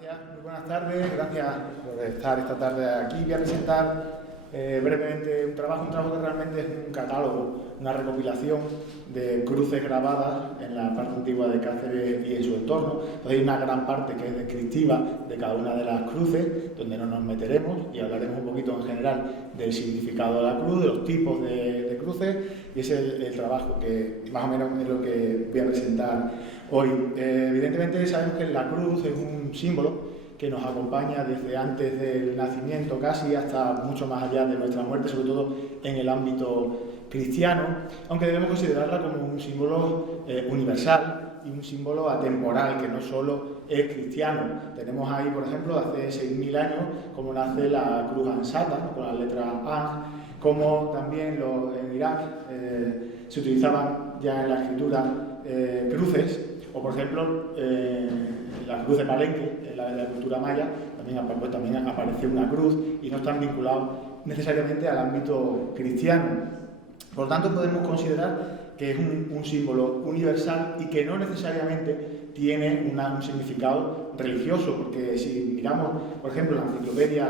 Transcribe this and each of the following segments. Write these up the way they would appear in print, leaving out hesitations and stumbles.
Gracias, muy buenas tardes, gracias por estar esta tarde aquí. Voy a presentar brevemente un trabajo que realmente es un catálogo, una recopilación de cruces grabadas en la parte antigua de Cáceres y en su entorno. Entonces hay una gran parte que es descriptiva de cada una de las cruces, donde no nos meteremos y hablaremos un poquito en general del significado de la cruz, de los tipos de cruces, y ese es el trabajo que más o menos es lo que voy a presentar hoy. Evidentemente sabemos que la cruz es un símbolo que nos acompaña desde antes del nacimiento casi hasta mucho más allá de nuestra muerte, sobre todo en el ámbito cristiano, aunque debemos considerarla como un símbolo universal y un símbolo atemporal, que no solo es cristiano. Tenemos ahí, por ejemplo, hace 6.000 años, como nace la cruz ansata, ¿no?, con la letra A, como también en Irak se utilizaban ya en la escritura cruces, o por ejemplo la cruz de Palenque, en la cultura maya, también aparece una cruz y no están vinculados necesariamente al ámbito cristiano. Por lo tanto, podemos considerar que es un símbolo universal y que no necesariamente tiene un significado religioso, porque si miramos, por ejemplo, la enciclopedia,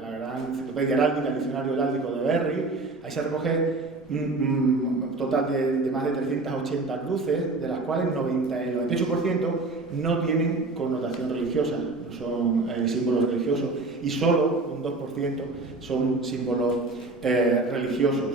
la gran enciclopedia heráldica, el diccionario heráldico de Berry, ahí se recoge un total de más de 380 cruces, de las cuales el 98% no tienen connotación religiosa, no son símbolos religiosos, y solo un 2% son símbolos religiosos.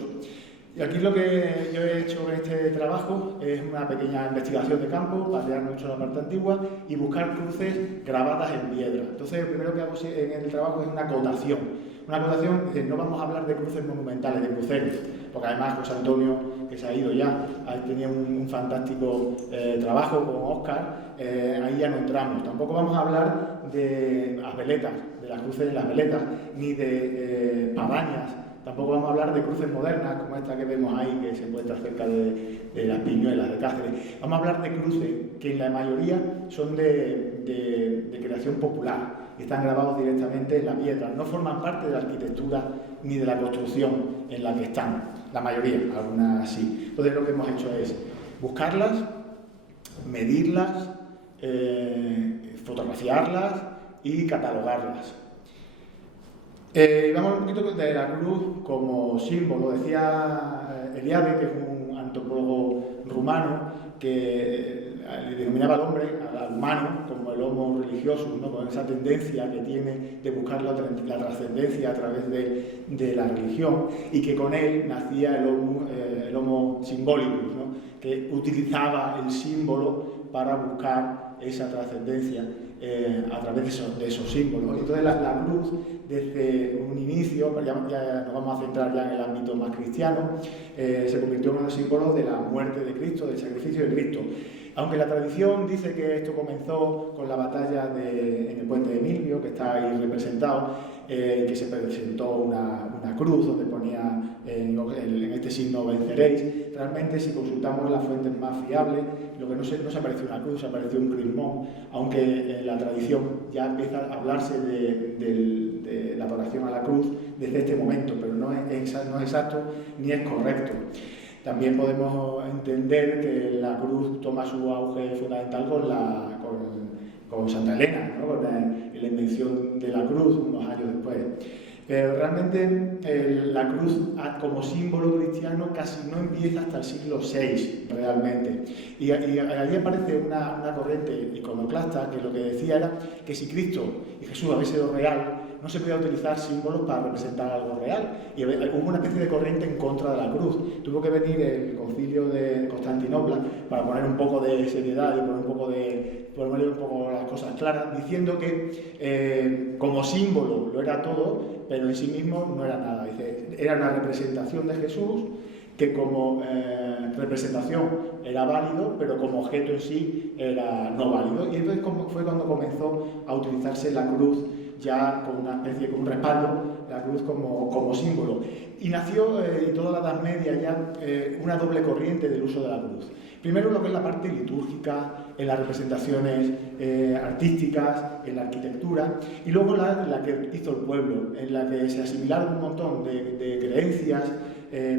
Y aquí lo que yo he hecho en este trabajo es una pequeña investigación de campo, pasear mucho la parte antigua y buscar cruces grabadas en piedra. Entonces, lo primero que hago en el trabajo es una acotación. Una acotación, es decir, no vamos a hablar de cruces monumentales, de cruceros, porque además José Antonio, que se ha ido ya, tenía un fantástico trabajo con Óscar, ahí ya no entramos. Tampoco vamos a hablar de las veletas, de las cruces en las veletas, ni de padañas. Tampoco vamos a hablar de cruces modernas, como esta que vemos ahí, que se encuentra cerca de las Piñuelas de Cáceres. Vamos a hablar de cruces que en la mayoría son de creación popular y están grabados directamente en la piedra. No forman parte de la arquitectura ni de la construcción en la que están, la mayoría, algunas sí. Entonces lo que hemos hecho es buscarlas, medirlas, fotografiarlas y catalogarlas. Vamos un poquito de la cruz como símbolo. Decía Eliade, que es un antropólogo rumano, que le denominaba al hombre, al humano, como el homo religioso, ¿no?, con esa tendencia que tiene de buscar la trascendencia a través de la religión, y que con él nacía el homo symbolic, ¿no?, que utilizaba el símbolo para buscar esa trascendencia a través de esos símbolos. Entonces la cruz, desde un inicio, ya nos vamos a centrar ya en el ámbito más cristiano, se convirtió en uno de los símbolos de la muerte de Cristo, del sacrificio de Cristo. Aunque la tradición dice que esto comenzó con la batalla en el puente de Milvio, que está ahí representado, que se presentó una cruz donde ponía en este signo venceréis. Realmente, si consultamos las fuentes más fiables, lo que no se apareció una cruz, se apareció un crismón, aunque en la tradición ya empieza a hablarse de la adoración a la cruz desde este momento, pero no es exacto ni es correcto. También podemos entender que la cruz toma su auge fundamental con Santa Elena, ¿no?, con la invención de la cruz unos años después. Pero realmente la cruz como símbolo cristiano casi no empieza hasta el siglo VI, realmente. Y allí aparece una corriente iconoclasta que lo que decía era que si Cristo y Jesús habían sido real, no se podía utilizar símbolos para representar algo real. Y hubo una especie de corriente en contra de la cruz. Tuvo que venir el concilio de Constantinopla para poner un poco de seriedad y ponerle un poco las cosas claras, diciendo que como símbolo lo era todo, pero en sí mismo no era nada. Dice, era una representación de Jesús que como representación era válido, pero como objeto en sí era no válido. Y entonces fue cuando comenzó a utilizarse la cruz ya con una especie, con un respaldo, la cruz como símbolo. Y nació en toda la Edad Media ya una doble corriente del uso de la cruz. Primero lo que es la parte litúrgica, en las representaciones artísticas, en la arquitectura, y luego la que hizo el pueblo, en la que se asimilaron un montón de creencias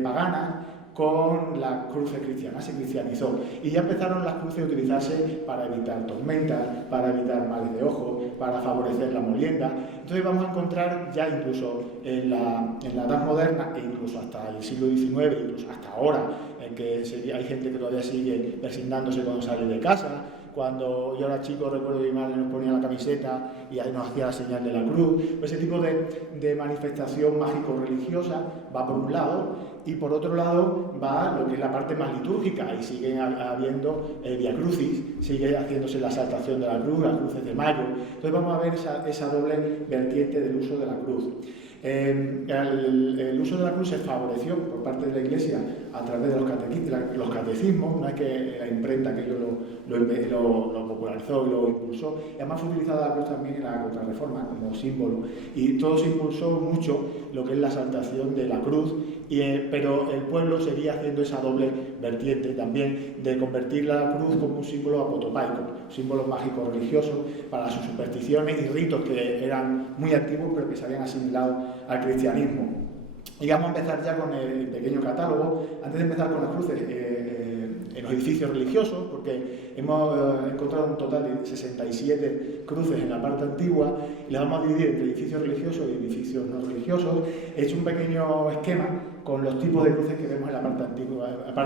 paganas con las cruces cristianas, se cristianizó. Y ya empezaron las cruces a utilizarse para evitar tormentas, para evitar males de ojo, para favorecer la molienda. Entonces vamos a encontrar ya incluso en la Edad Moderna, e incluso hasta el siglo XIX, incluso hasta ahora, en que hay gente que todavía sigue persignándose cuando sale de casa. Cuando yo era chico, recuerdo que mi madre nos ponía la camiseta y ahí nos hacía la señal de la cruz. Ese tipo de manifestación mágico-religiosa va por un lado, y por otro lado va lo que es la parte más litúrgica, y siguen habiendo Via Crucis, sigue haciéndose la exaltación de la cruz, las cruces de mayo. Entonces vamos a ver esa doble vertiente del uso de la cruz. El uso de la cruz se favoreció por parte de la Iglesia a través de los catecismos, una vez que la imprenta que ellos lo popularizó y lo impulsó, y además fue utilizada la cruz también en la Contrarreforma como símbolo, y todo se impulsó mucho lo que es la exaltación de la cruz, pero el pueblo seguía haciendo esa doble vertiente también de convertir la cruz como un símbolo apotopaico, un símbolo mágico religioso para sus supersticiones y ritos que eran muy antiguos pero que se habían asimilado al cristianismo. Y vamos a empezar ya con el pequeño catálogo. Antes de empezar con las cruces en los edificios religiosos, porque hemos encontrado un total de 67 cruces en la parte antigua, y las vamos a dividir entre edificios religiosos y edificios no religiosos. He hecho un pequeño esquema con los tipos de cruces que vemos en la parte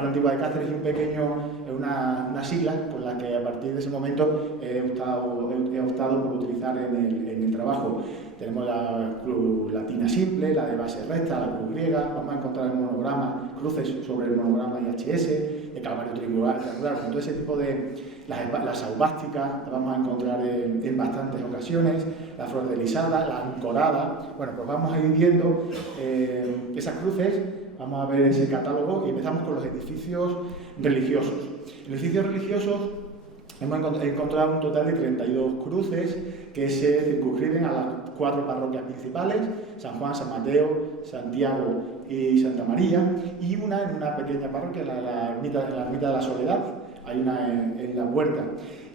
antigua de Cáceres, y una sigla con la que a partir de ese momento he optado por utilizar en el trabajo. Tenemos la cruz latina simple, la de base recta, la cruz griega. Vamos a encontrar el monograma, cruces sobre el monograma IHS, el calvario triangular, con todo ese tipo de... Las saubásticas las vamos a encontrar en bastantes ocasiones, la flor delisada, la ancorada. Bueno, pues vamos a ir viendo esas cruces, vamos a ver ese catálogo, y empezamos con los edificios religiosos. En los edificios religiosos hemos encontrado un total de 32 cruces que se circunscriben a las 4 parroquias principales: San Juan, San Mateo, Santiago y Santa María, y una en una pequeña parroquia, la ermita de la Soledad. Hay una en la puerta.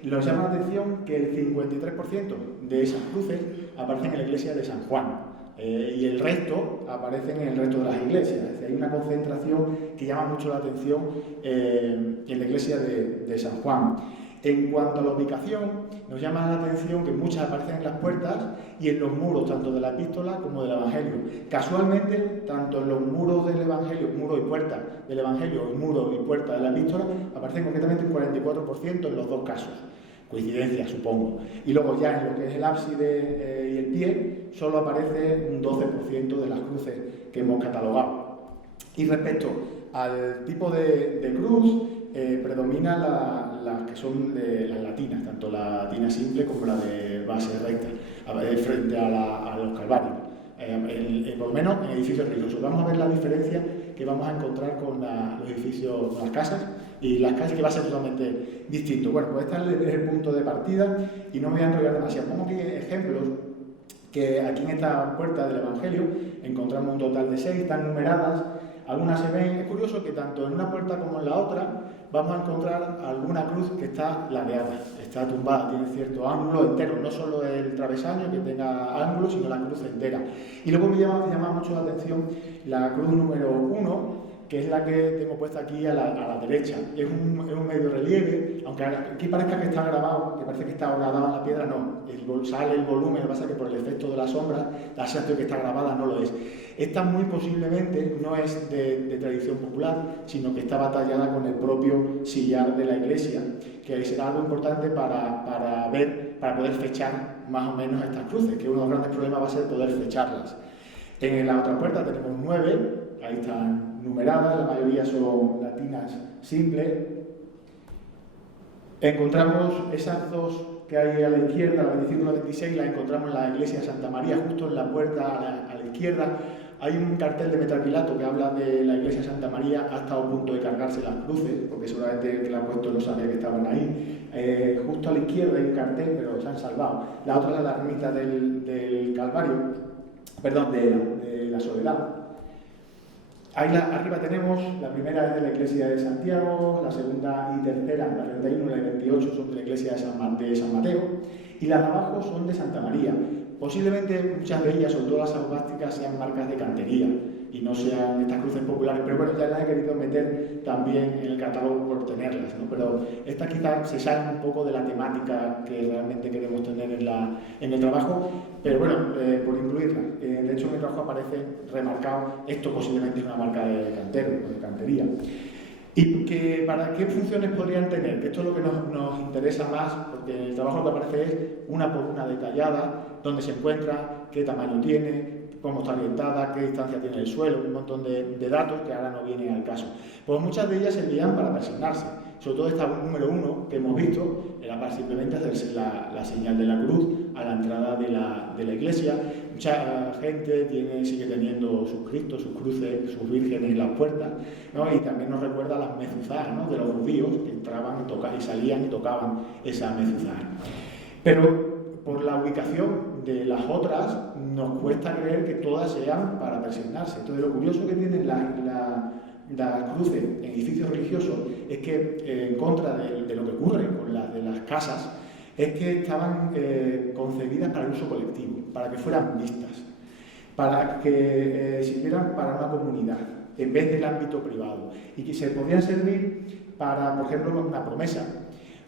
Nos llama la atención que el 53% de esas cruces aparecen en la iglesia de San Juan, y el resto aparecen en el resto de las iglesias. Es decir, hay una concentración que llama mucho la atención en la iglesia de San Juan. En cuanto a la ubicación, nos llama la atención que muchas aparecen en las puertas y en los muros, tanto de la epístola como del Evangelio. Casualmente, tanto en los muros del Evangelio, muro y puerta del Evangelio, y muro y puerta de la epístola, aparecen concretamente un 44% en los dos casos. Coincidencia, supongo. Y luego ya en lo que es el ábside y el pie, solo aparece un 12% de las cruces que hemos catalogado. Y respecto al tipo de cruz, predomina las que son las latinas, tanto la latina simple como la de base recta, frente a los calvarios, por lo menos en edificios religiosos. Vamos a ver la diferencia que vamos a encontrar con los edificios, las casas, y las casas, que va a ser totalmente distinto. Bueno, pues este es el punto de partida y no me voy a enrollar demasiado. Pongo aquí ejemplos que aquí en esta puerta del Evangelio encontramos un total de 6, están numeradas. Algunas se ven. Es curioso que tanto en una puerta como en la otra vamos a encontrar alguna cruz que está ladeada, está tumbada, tiene cierto ángulo entero, no solo el travesaño que tenga ángulo, sino la cruz entera. Y luego me llama mucho la atención la cruz número 1, que es la que tengo puesta aquí a la derecha. Es un medio relieve, aunque aquí parezca que está grabado, que parece que está grabado en la piedra, no. Sale el volumen, lo que pasa es que por el efecto de la sombra, la sensación que está grabada no lo es. Esta muy posiblemente no es de tradición popular, sino que está batallada con el propio sillar de la iglesia, que será algo importante para poder fechar más o menos estas cruces, que uno de los grandes problemas va a ser poder fecharlas. En la otra puerta tenemos 9, ahí están numeradas, la mayoría son latinas simples. Encontramos esas dos que hay a la izquierda, la 25 y la 26, las encontramos en la iglesia de Santa María, justo en la puerta a la izquierda. Hay un cartel de Metraquilato que habla de la iglesia de Santa María, ha estado a punto de cargarse las cruces, porque seguramente el que la ha puesto no sabía que estaban ahí. Justo a la izquierda hay un cartel, pero se han salvado. La otra es la ermita del Calvario, perdón, de la Soledad. Ahí arriba tenemos, la primera es de la iglesia de Santiago, la segunda y tercera, la 31 y la 28, son de la iglesia de San Mateo, y las de abajo son de Santa María. Posiblemente muchas de ellas, sobre todo las saubásticas, sean marcas de cantería, y no sean estas cruces populares, pero bueno, ya las he querido meter también en el catálogo por tenerlas, ¿no? Pero estas quizás se salen un poco de la temática que realmente queremos tener en el trabajo, pero bueno, por incluirlas. De hecho, en el trabajo aparece remarcado, esto posiblemente es una marca de cantero, de cantería. ¿Y para qué funciones podrían tener? Que esto es lo que nos interesa más, porque en el trabajo lo que aparece es una por una detallada, dónde se encuentra, qué tamaño tiene, cómo está orientada, qué distancia tiene el suelo, un montón de datos que ahora no vienen al caso. Pues muchas de ellas servían para persignarse. Sobre todo esta número 1 que hemos visto era para simplemente hacerse la señal de la cruz a la entrada de la iglesia. Mucha gente sigue teniendo sus cristos, sus cruces, sus vírgenes en las puertas, ¿no? Y también nos recuerda a las mezuzás, ¿no? De los judíos que entraban y salían y tocaban esa mezuzá. Pero por la ubicación de las otras nos cuesta creer que todas sean para persignarse. Entonces lo curioso que tienen las cruces en edificios religiosos es que, en contra de lo que ocurre con las de las casas, es que estaban concebidas para el uso colectivo, para que fueran vistas, para que sirvieran para una comunidad, en vez del ámbito privado, y que se podían servir para, por ejemplo, una promesa,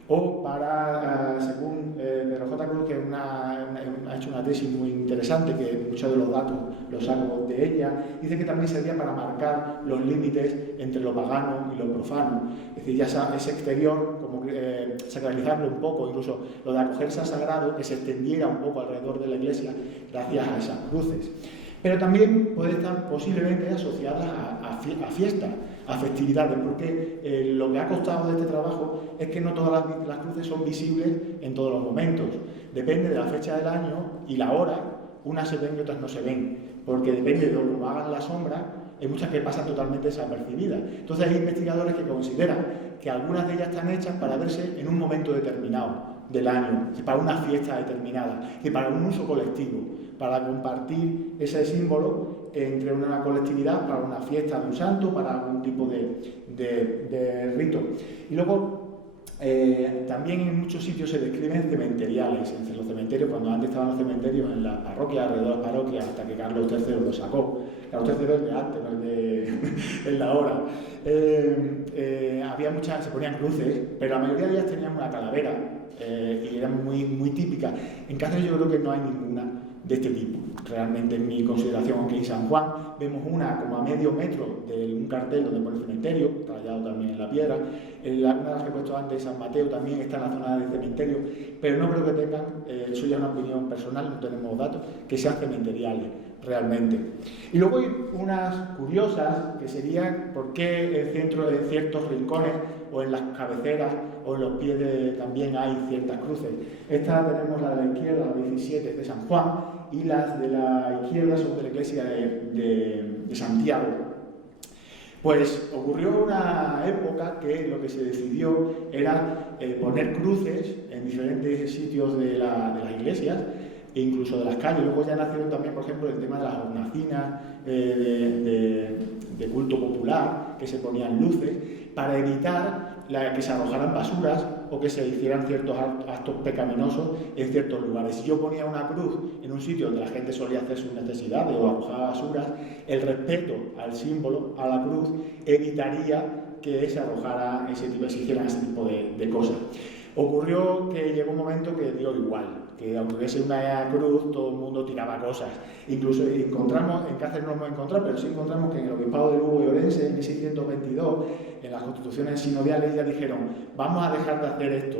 o para, según Pedro J. Cruz, que ha hecho una tesis muy interesante, que muchos de los datos los saco de ella, dice que también servía para marcar los límites entre lo pagano y lo profano. Es decir, ya ese exterior, como sacralizarlo un poco, incluso lo de acogerse a sagrado, que se extendiera un poco alrededor de la iglesia gracias a esas cruces. Pero también puede estar posiblemente asociada a fiestas, a festividades, porque lo que ha costado de este trabajo es que no todas las cruces son visibles en todos los momentos. Depende de la fecha del año y la hora, unas se ven y otras no se ven, porque depende de cómo hagan la sombra, hay muchas que pasan totalmente desapercibidas. Entonces hay investigadores que consideran que algunas de ellas están hechas para verse en un momento determinado del año, para una fiesta determinada, y para un uso colectivo, para compartir ese símbolo entre una colectividad, para una fiesta de un santo, para algún tipo de rito. Y luego, también en muchos sitios se describen cementeriales. En los cementerios, cuando antes estaban los cementerios en la parroquia, alrededor de las parroquias, hasta que Carlos III lo sacó. Carlos III es de antes, no es de en la hora. Había muchas, se ponían cruces, pero la mayoría de ellas tenían una calavera y eran muy típicas. En Cáceres yo creo que no hay ninguna de este tipo. Realmente, en mi consideración, aunque en San Juan vemos una como a medio metro de un cartel donde pone cementerio, tallado también en la piedra. Una de las que he puesto antes, San Mateo, también está en la zona de cementerio, pero no creo que tengan, eso ya es una opinión personal, no tenemos datos, que sean cementeriales realmente. Y luego hay unas curiosas, que serían por qué en ciertos rincones o en las cabeceras o en los pies también hay ciertas cruces. Esta tenemos la de la izquierda, la 17 de San Juan, y las de la izquierda son de la iglesia de Santiago. Pues ocurrió una época que lo que se decidió era poner cruces en diferentes sitios de las iglesias e incluso de las calles. Luego ya nacieron también, por ejemplo, el tema de las hornacinas de culto popular, que se ponían luces, para evitar que se arrojaran basuras o que se hicieran ciertos actos pecaminosos en ciertos lugares. Si yo ponía una cruz en un sitio donde la gente solía hacer sus necesidades o arrojaba basuras, el respeto al símbolo, a la cruz, evitaría que se arrojara se hicieran ese tipo de cosas. Ocurrió que llegó un momento que dio igual, que aunque hubiese una cruz, todo el mundo tiraba cosas. Incluso encontramos, en Cáceres no lo hemos encontrado, pero sí encontramos que en el Obispado de Lugo y Orense, en 1622, en las constituciones sinodiales ya dijeron: vamos a dejar de hacer esto,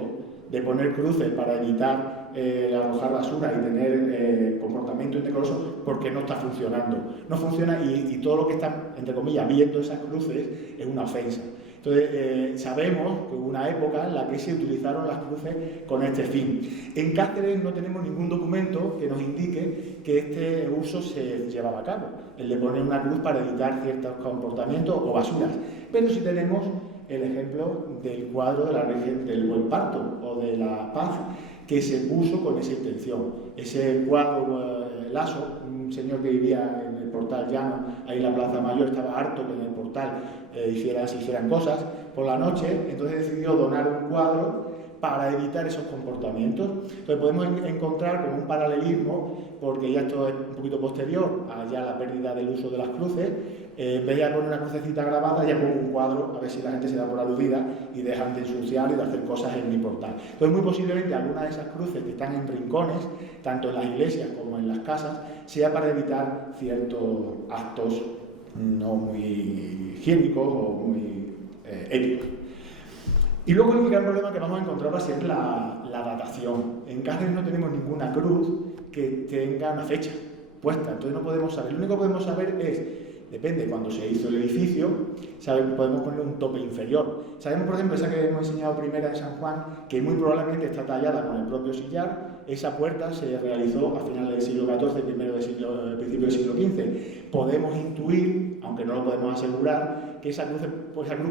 de poner cruces para evitar arrojar basura y tener comportamiento indecoroso, porque no está funcionando. No funciona y todo lo que están, entre comillas, viendo esas cruces es una ofensa. Entonces, sabemos que hubo una época en la que se utilizaron las cruces con este fin. En Cáceres no tenemos ningún documento que nos indique que este uso se llevaba a cabo, el de poner una cruz para evitar ciertos comportamientos o basuras. Pero sí tenemos el ejemplo del cuadro de la Virgen del Buen Parto o de la Paz, que se puso con esa intención. Ese cuadro, Lasso, un señor que vivía en el Portal Llano, ahí en la Plaza Mayor, estaba harto que en el portal se hicieran cosas por la noche, entonces decidió donar un cuadro para evitar esos comportamientos. Entonces podemos encontrar como un paralelismo, porque ya esto es un poquito posterior a ya la pérdida del uso de las cruces. En vez de poner una crucecita grabada, ya pongo un cuadro a ver si la gente se da por aludida y dejan de ensuciar y de hacer cosas en mi portal. Entonces muy posiblemente algunas de esas cruces que están en rincones, tanto en las iglesias como en las casas, sea para evitar ciertos actos no muy higiénicos o muy éticos. Y luego el gran problema que vamos a encontrar va a ser la datación. En Cáceres no tenemos ninguna cruz que tenga una fecha puesta, entonces no podemos saber. Lo único que podemos saber es, depende de cuando se hizo el edificio, podemos poner un tope inferior. Sabemos, por ejemplo, esa que hemos enseñado primera en San Juan, que muy probablemente está tallada con el propio sillar. Esa puerta se realizó a finales del siglo XIV, principio del siglo XV. Podemos intuir, aunque no lo podemos asegurar, que esa cruz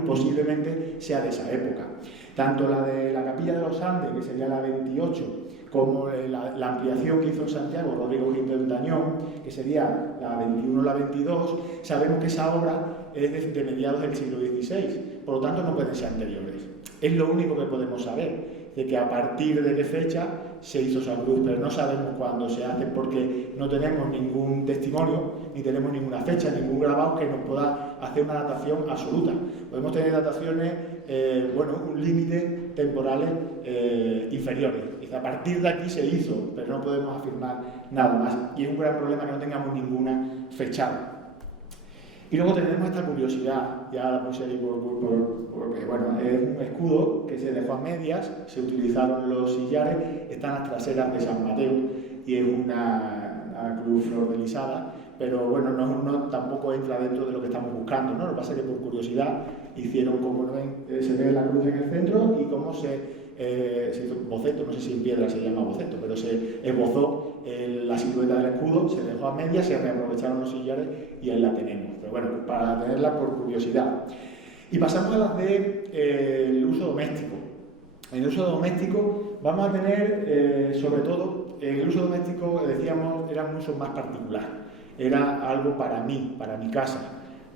posiblemente sea de esa época. Tanto la de la Capilla de los Andes, que sería la 28, como la ampliación que hizo en Santiago Rodrigo Gil del Dañón, que sería la 21 o la 22, sabemos que esa obra es de mediados del siglo XVI, por lo tanto no pueden ser anteriores. Es lo único que podemos saber, de que a partir de qué fecha se hizo esa cruz, pero no sabemos cuándo se hace porque no tenemos ningún testimonio, ni tenemos ninguna fecha, ningún grabado que nos pueda hacer una datación absoluta. Podemos tener dataciones, un límite temporales inferiores. Y a partir de aquí se hizo, pero no podemos afirmar nada más. Y es un gran problema que no tengamos ninguna fechada. Y luego tenemos esta curiosidad, ya la puse ahí porque bueno, es un escudo que se dejó a medias, se utilizaron los sillares, están las traseras de San Mateo y es una cruz flordelisada, pero bueno, tampoco entra dentro de lo que estamos buscando, ¿no? Lo que pasa es que por curiosidad hicieron, como ven, se ve la cruz en el centro y cómo se hizo un boceto, no sé si en piedra se llama boceto, pero se esbozó la silueta del escudo, se dejó a medias, se reaprovecharon los sillares y ahí la tenemos. Pero bueno, para tenerla por curiosidad. Y pasamos a las del uso doméstico. En el uso doméstico vamos a tener, sobre todo, en el uso doméstico, decíamos, era un uso más particular. Era algo para mí, para mi casa.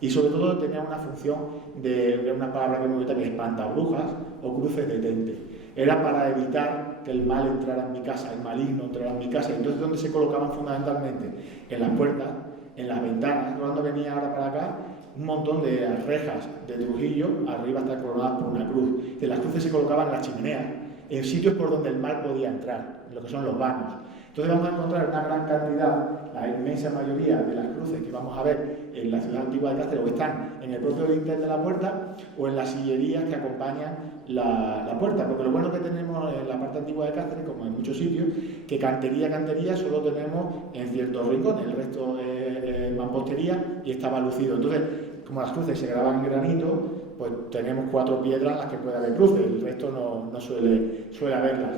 Y sobre todo tenía una función de una palabra que me gusta, que es espantabrujas o cruces de tente. Era para evitar que el mal entrara en mi casa, el maligno entrara en mi casa. Entonces, ¿dónde se colocaban fundamentalmente? En las puertas, en las ventanas. Cuando venía ahora para acá, un montón de rejas de Trujillo, arriba están coronadas por una cruz. De las cruces se colocaban en las chimeneas, en sitios por donde el mal podía entrar, en lo que son los vanos. Entonces vamos a encontrar una gran cantidad, la inmensa mayoría de las cruces que vamos a ver en la ciudad antigua de Cáceres o están en el propio dintel de la puerta o en las sillerías que acompañan la puerta, porque lo bueno que tenemos en la parte antigua de Cáceres, como en muchos sitios, que cantería solo tenemos en ciertos rincones, el resto es mampostería y estaba lucido. Entonces, como las cruces se graban en granito, pues tenemos 4 piedras en las que puede haber cruces, el resto no suele haberlas.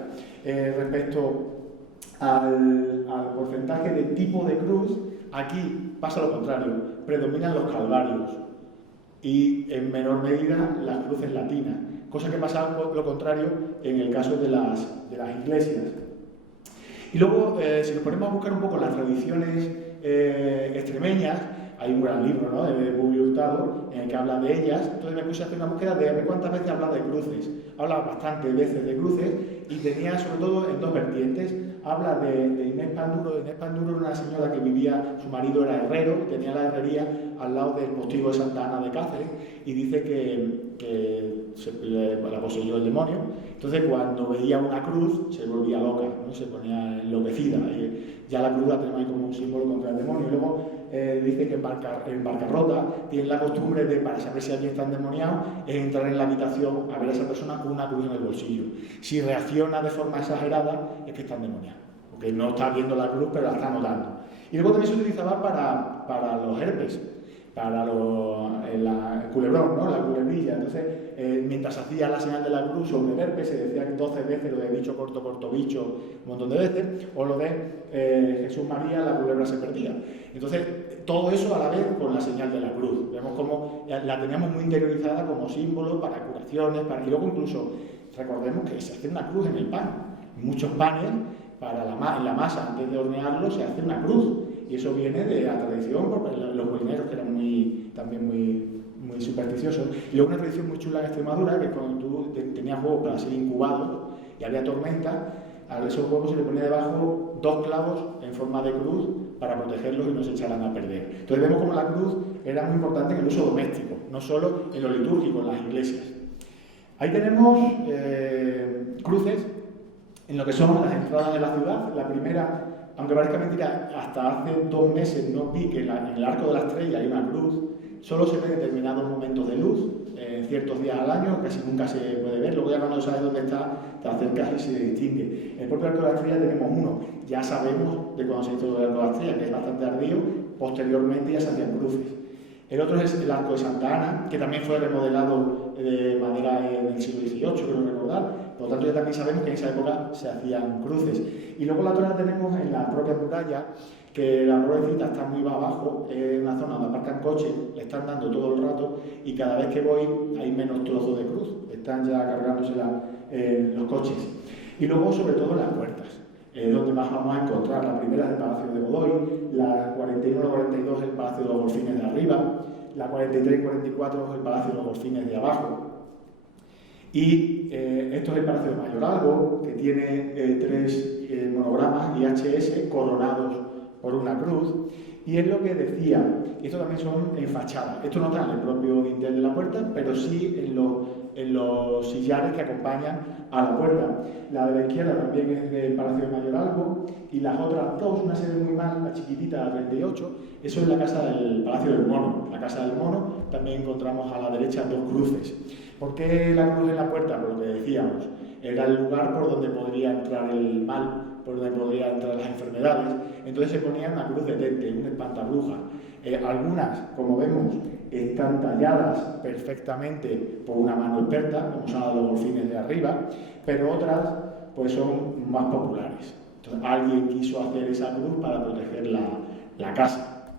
Respecto al porcentaje de tipo de cruz, aquí pasa lo contrario, predominan los calvarios y en menor medida las cruces latinas, cosa que pasa lo contrario en el caso de las iglesias. Y luego, si nos ponemos a buscar un poco las tradiciones extremeñas, hay un gran libro, ¿no?, de Publio Hurtado en el que habla de ellas. Entonces me puse a hacer una búsqueda de ver cuántas veces habla de cruces. Habla bastantes veces de cruces y tenía sobre todo en 2 vertientes. Habla de Inés Panduro. Inés Panduro era una señora que vivía, su marido era herrero, tenía la herrería al lado del postigo de Santa Ana de Cáceres y dice que la poseyó el demonio. Entonces cuando veía una cruz se volvía loca, ¿no?, se ponía enloquecida. Ya la cruz la tenemos ahí como un símbolo contra el demonio. Y luego dice que en Barcarrota tienen la costumbre de, para saber si alguien está endemoniado, es entrar en la habitación a ver a esa persona con una cruz en el bolsillo. Si reacciona de forma exagerada, es que está endemoniado, porque no está viendo la cruz, pero la está notando. Y luego también se utilizaba para los herpes, para el culebrón, ¿no?, la culebrilla. Entonces, mientras hacía la señal de la cruz sobre el herpes, se decía 12 veces lo de bicho corto, corto bicho, un montón de veces, o lo de Jesús María, la culebra se perdía. Entonces, todo eso a la vez con la señal de la cruz. Vemos cómo la teníamos muy interiorizada como símbolo para curaciones, y luego incluso recordemos que se hace una cruz en el pan. Muchos panes, en la masa, antes de hornearlo, se hace una cruz. Y eso viene de la tradición, porque los molineros, que eran también muy supersticiosos. Y luego una tradición muy chula en Extremadura, que cuando tú tenías huevos para ser incubados, y había tormenta, a esos huevos se le ponía debajo 2 clavos en forma de cruz para protegerlos y no se echaran a perder. Entonces vemos como la cruz era muy importante en el uso doméstico, no solo en lo litúrgico, en las iglesias. Ahí tenemos cruces en lo que son las entradas de la ciudad. La primera, aunque parezca mentira, hasta hace 2 meses no vi que en el Arco de la Estrella hay una cruz. Solo se ve en determinados momentos de luz, en ciertos días al año, casi nunca se puede ver. Luego ya cuando sabes dónde está, te acercas y se distingue. En el propio Arco de la Estrella tenemos uno. Ya sabemos de cuándo se hizo el Arco de la Estrella, que es bastante tardío. Posteriormente ya se hacían cruces. El otro es el Arco de Santa Ana, que también fue remodelado de madera en el siglo XVIII, creo recordar. Por lo tanto, ya también sabemos que en esa época se hacían cruces. Y luego la otra la tenemos en la propia muralla, que la pobrecita está muy abajo, en una zona donde aparcan coches, le están dando todo el rato y cada vez que voy hay menos trozos de cruz, están ya cargándose los coches. Y luego, sobre todo, las puertas, donde más vamos a encontrar. La primera es el Palacio de Godoy, la 41 o 42 es el Palacio de los Golfines de arriba, la 43 y 44 es el Palacio de los Golfines de abajo. Y esto es el Palacio de Mayorazgo, que tiene 3 monogramas IHS coronados por una cruz, y es lo que decía, esto también son en fachada, esto no está en el propio dintel de la puerta, pero sí en los sillares que acompañan a la puerta. La de la izquierda también es del Palacio de Mayorazgo, y las otras 2, una se ve muy mal, la chiquitita, la 38, eso es la casa del Palacio del Mono. La casa del Mono también encontramos a la derecha 2 cruces. ¿Por qué la cruz en la puerta? Por lo que decíamos, era el lugar por donde podría entrar el mal, por donde podrían entrar las enfermedades. Entonces se ponía una cruz de tente, un espantabruja. Algunas, como vemos, están talladas perfectamente por una mano experta, como son los golfines de arriba, pero otras pues son más populares. Entonces alguien quiso hacer esa cruz para proteger la casa.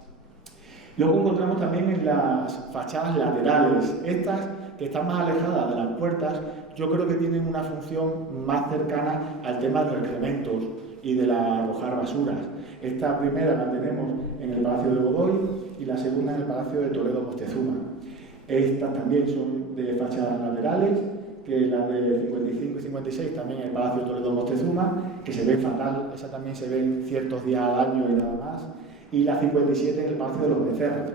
Luego encontramos también en las fachadas laterales, estas que están más alejadas de las puertas, yo creo que tienen una función más cercana al tema de los excrementos y de arrojar basuras. Esta primera la tenemos en el Palacio de Godoy y la segunda en el Palacio de Toledo Moctezuma. Estas también son de fachadas laterales, que las de 55 y 56 también en el Palacio de Toledo Moctezuma, que se ve fatal, esa también se ve en ciertos días al año y nada más, y la 57 en el Palacio de los Becerras.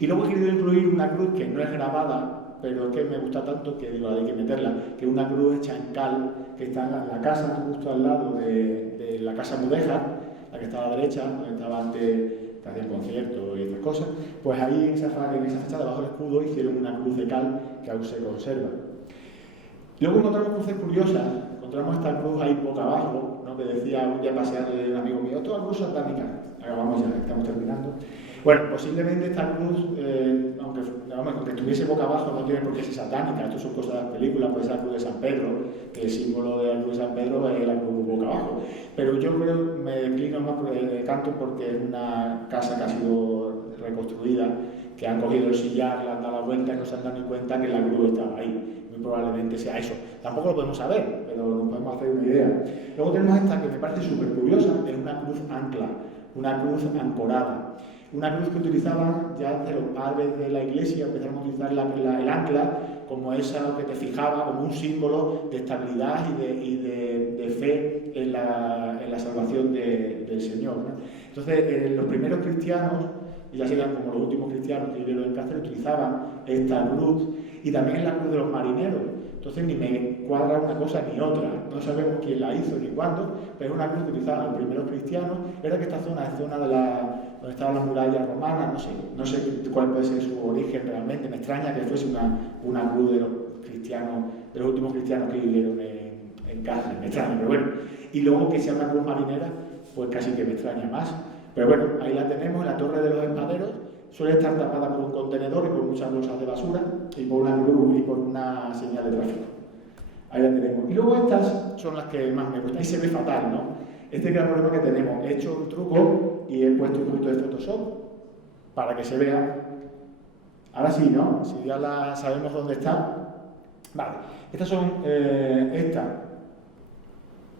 Y luego he querido incluir una cruz que no es grabada, pero es que me gusta tanto que digo, hay que meterla, que es una cruz hecha en cal, que está en la casa, justo al lado de la Casa Mudéjar, la que está a la derecha, donde estaba antes, que hacían conciertos y estas cosas. Pues ahí en esa fachada, debajo del escudo, hicieron una cruz de cal que aún se conserva. Luego encontramos cruces curiosas, encontramos esta cruz ahí boca abajo, ¿no? Que decía un día paseando de un amigo mío, toda cruz satánica. Acabamos ya, estamos terminando. Bueno, posiblemente esta cruz, aunque estuviese boca abajo, no tiene por qué ser satánica. Esto son cosas de las películas, puede ser la cruz de San Pedro, que el símbolo de la cruz de San Pedro es la cruz boca abajo. Pero yo creo, me declino más por el canto porque es una casa que ha sido reconstruida, que han cogido el sillar, le han dado la vuelta y no se han dado ni cuenta que la cruz estaba ahí. Muy probablemente sea eso. Tampoco lo podemos saber, pero nos podemos hacer una idea. Luego tenemos esta que me parece súper curiosa, es una cruz ancla, una cruz ancorada. Una cruz que utilizaban ya desde los padres de la Iglesia, empezaron a utilizar el ancla como esa que te fijaba como un símbolo de estabilidad y de fe en la salvación del Señor, ¿no? Entonces, los primeros cristianos, y ya serían como los últimos cristianos que vivieron en Cáceres, utilizaban esta cruz, y también la cruz de los marineros. Entonces ni me cuadra una cosa ni otra, no sabemos quién la hizo ni cuándo, pero es una cruz que utilizaban los primeros cristianos. Era que esta zona es zona donde estaban las murallas romanas, no sé cuál puede ser su origen realmente, me extraña que fuese una cruz de los cristianos, de los últimos cristianos que vivieron en Cáceres, me extraña, pero bueno. Y luego que sea una cruz marinera, pues casi que me extraña más. Pero bueno, ahí la tenemos en la Torre de los Espaderos. Suele estar tapada por un contenedor y por muchas bolsas de basura y por una cruz y por una señal de tráfico. Ahí la tenemos. Y luego estas son las que más me gustan. Ahí se ve fatal, ¿no? Este es el problema que tenemos. He hecho un truco y he puesto un poquito de Photoshop para que se vea. Ahora sí, ¿no? Si ya sabemos dónde está. Vale. Estas son esta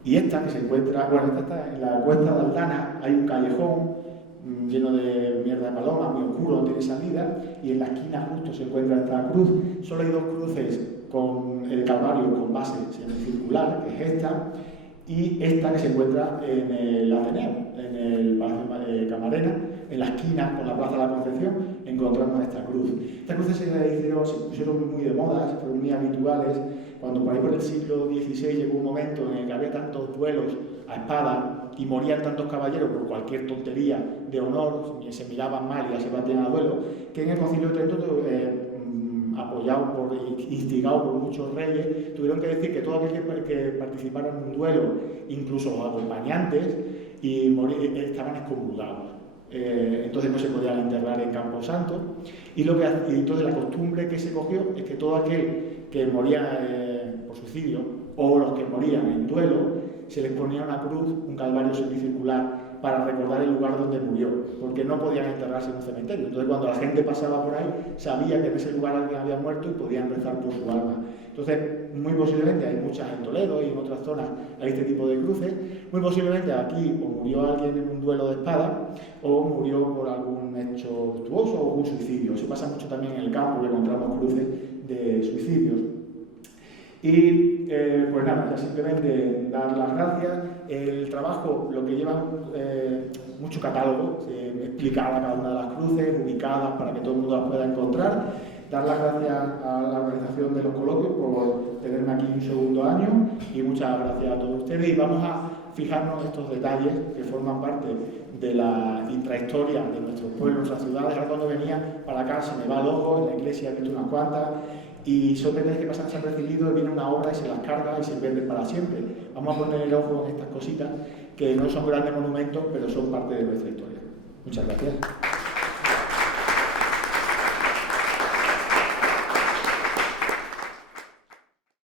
y esta que se encuentra. Bueno, esta está en la cuesta de Aldana. Hay un callejón lleno de mierda de paloma, muy oscuro, no tiene salida, y en la esquina justo se encuentra esta cruz. Solo hay 2 cruces con calvarios con base semicircular, que es esta, y esta que se encuentra en el Ateneo, en el Palacio Camarena, en la esquina con la Plaza de la Concepción, encontramos esta cruz. Estas cruces se pusieron muy de moda, se fueron muy habituales, cuando por ahí por el siglo XVI llegó un momento en el que había tantos duelos a espada y morían tantos caballeros por cualquier tontería de honor, se miraban mal y ya se batían a duelo, que en el Concilio de Trento, instigado por muchos reyes, tuvieron que decir que todo aquel que participara en un duelo, incluso los acompañantes, estaban excomulgados. Entonces no se podían enterrar en Camposanto, y entonces la costumbre que se cogió es que todo aquel que moría por suicidio o los que morían en duelo, se les ponía una cruz, un calvario semicircular, para recordar el lugar donde murió, porque no podían enterrarse en un cementerio. Entonces, cuando la gente pasaba por ahí, sabía que en ese lugar alguien había muerto y podían rezar por su alma. Entonces, muy posiblemente, hay muchas en Toledo y en otras zonas, hay este tipo de cruces. Muy posiblemente aquí o murió alguien en un duelo de espada o murió por algún hecho luctuoso o un suicidio. Eso pasa mucho también en el campo, que encontramos cruces de suicidios. Y pues nada, ya simplemente dar las gracias. El trabajo, lo que lleva mucho catálogo, explicar a cada una de las cruces, ubicadas para que todo el mundo las pueda encontrar. Dar las gracias a la organización de los coloquios por tenerme aquí un segundo año y muchas gracias a todos ustedes. Y vamos a fijarnos en estos detalles que forman parte de la intrahistoria de nuestros pueblos, nuestras ciudades. Ahora cuando venía para acá se me va el ojo, en la iglesia he visto unas cuantas, y son detalles que pasan desapercibidos, viene una obra y se las carga y se pierden para siempre. Vamos a poner el ojo en estas cositas que no son grandes monumentos, pero son parte de nuestra historia. Muchas gracias.